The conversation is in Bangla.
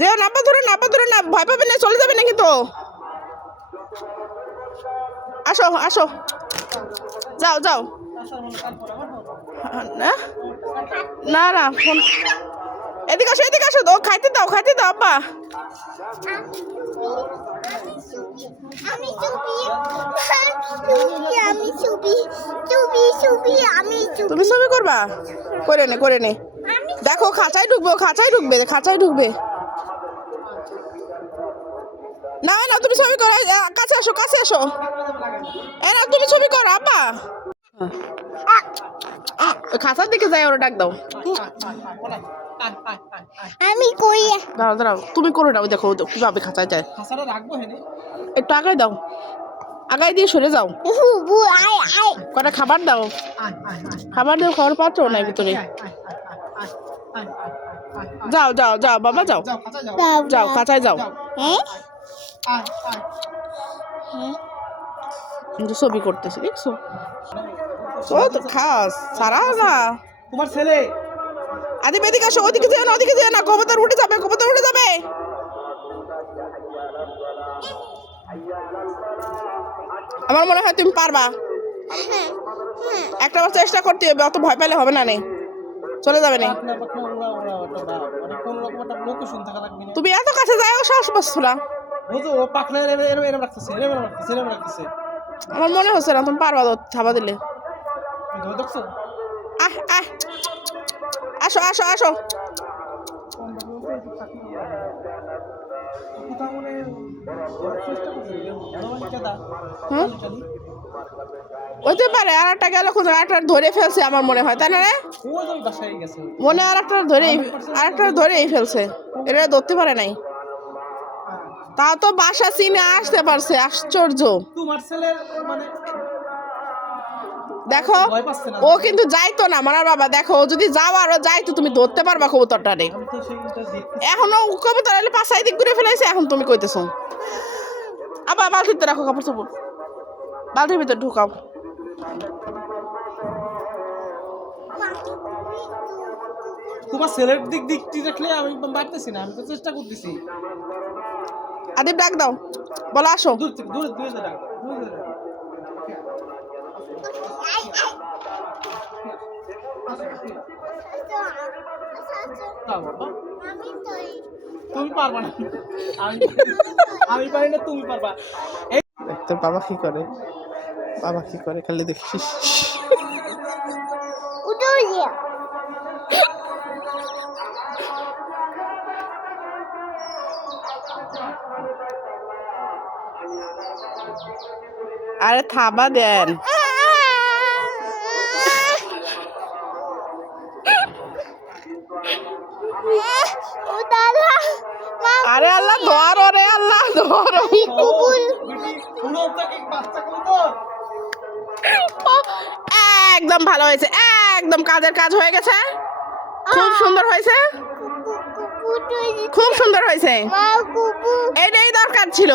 যে নাব্বা ধরে না, ভয় পাবে না, চলে যাবে না কিন্তু। আসো আসো, যাও যাও। না না ফোন, এদিকে আসো, ও খাইতে দাও আব্বা। তুমি ছবি করবা? করে নে। দেখো খাঁচায় ঢুকবে। না না তুমি ছবি করো, কাছে আসো। না তুমি ছবি করো আব্বা। খাঁচার দিকে যাই, ওরা ডাক দাও। আমি কই? দাঁড়াও তুমি করে দাও, দেখো কিভাবে খাঁচায় যায়। একটু আগায় দাও, আগায় দিয়ে সরে যাও। কটা খাবার দাও, খাওয়ার পাত্র নাই ভিতরে। যাও বাবা, যাও খাঁচায় যাও। ছবি করতেছি, দেখছো? ও তো খাস সারা না তোমার ছেলে। আদি বেদিকে আসো, ওদিকে যেও না, কবুতর উঠে যাবে। আমার মনে হয় তুমি পারবা। একটা বার চেষ্টা করতে হবে, অত ভয় পেলে হবে না। চলে যাবে না। তুমি এত কাছে যাও, সাহস পাচ্ছ না। আমার মনে হচ্ছে না তুমি পারবা থাবা দিলে। আসো। হতে পারে আর একটা গেল, আরেকটা ধরে ফেলছে আমার মনে হয়, তাই না রে? মনে আরেকটা ধরেই ফেলছে, এটা ধরতে পারে নাই। তা তো বাসা চিনে আসতে পারছে, আশ্চর্য। দেখো ও কিন্তু যাইতো না মারার বাবা, দেখো ও যদি যাও আরো যাইতো, তুমি ধরতে পারবা কবুতরটা রে। এখনো কবুতর এলে পাশাই দিক ঘুরে ফেলাইছে, এখন তুমি কইতেছো। আবার বালতিতে রাখো, কাপড় চোপড় বালতির ভিতরে ঢুকাও। তোমার ছেলের দিকটি দেখলে আমি পারতেছি না, আমি তো চেষ্টা করতেছি। আদিব ডাক দাও, বলো আসো। দূরে ডাক তুমি পারবা না, আমি পারি না, তুমি পারবা। তোর বাবা কি করে খালি দেখিস। আরে থাবা দেন। আরে আল্লাহ ধর, রে আল্লাহ ধর। একদম ভালো হয়েছে, একদম কাজের কাজ হয়ে গেছে। খুব সুন্দর হয়েছে। এটাই দরকার ছিল।